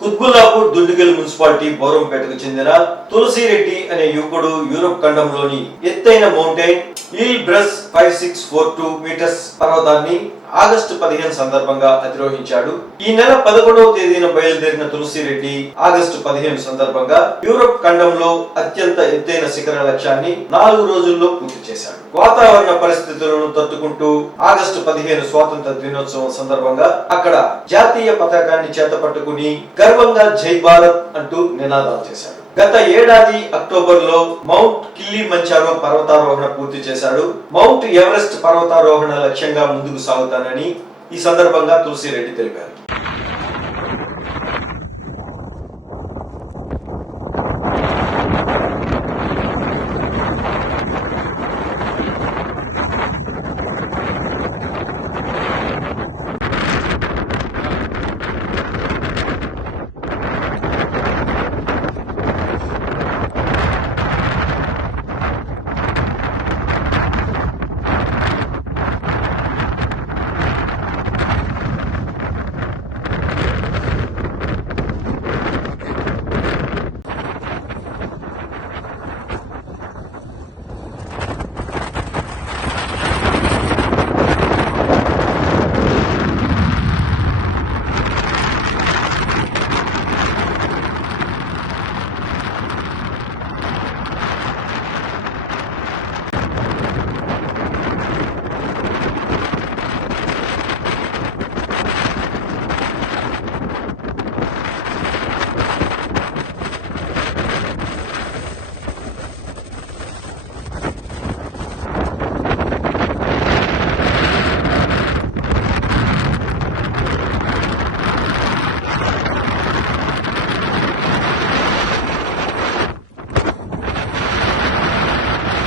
Quthbullapur Dundigal municipality బోరంపేటకు చెందిన తులసిరెడ్డి అనే యువకుడు యూరోప్ ఖండంలోని ఎత్తైన మౌంటైన్ ఈల్ బ్రస్ 5642 మీటర్స్ పర్వతాన్ని ఆగస్టు 15 సందర్భంగా అధిరోహించాడు. ఈ నెల 11వ తేదీన బయలుదేరిన తులసిరెడ్డి ఆగస్టు 15 సందర్భంగా యూరోప్ ఖండంలో అత్యంత ఎత్తైన శిఖర లక్ష్యాన్ని 4 రోజుల్లో పూర్తి చేశాడు. వాతావరణ పరిస్థితులను తట్టుకుంటూ ఆగస్టు 15 స్వాతంత్ర దినోత్సవం సందర్భంగా అక్కడ జాతీయ పతాకాన్ని చేతపట్టుకుని గర్వంగా జై భారత్ అంటూ నినాదాలు చేశాడు. గత ఏడాది అక్టోబర్ లో మౌంట్ కిల్లిమంజారో పర్వతారోహణ పూర్తి చేశాడు. మౌంట్ ఎవరెస్ట్ పర్వతారోహణ లక్ష్యంగా ముందుకు సాగుతానని ఈ సందర్భంగా తులసిరెడ్డి తెలిపారు.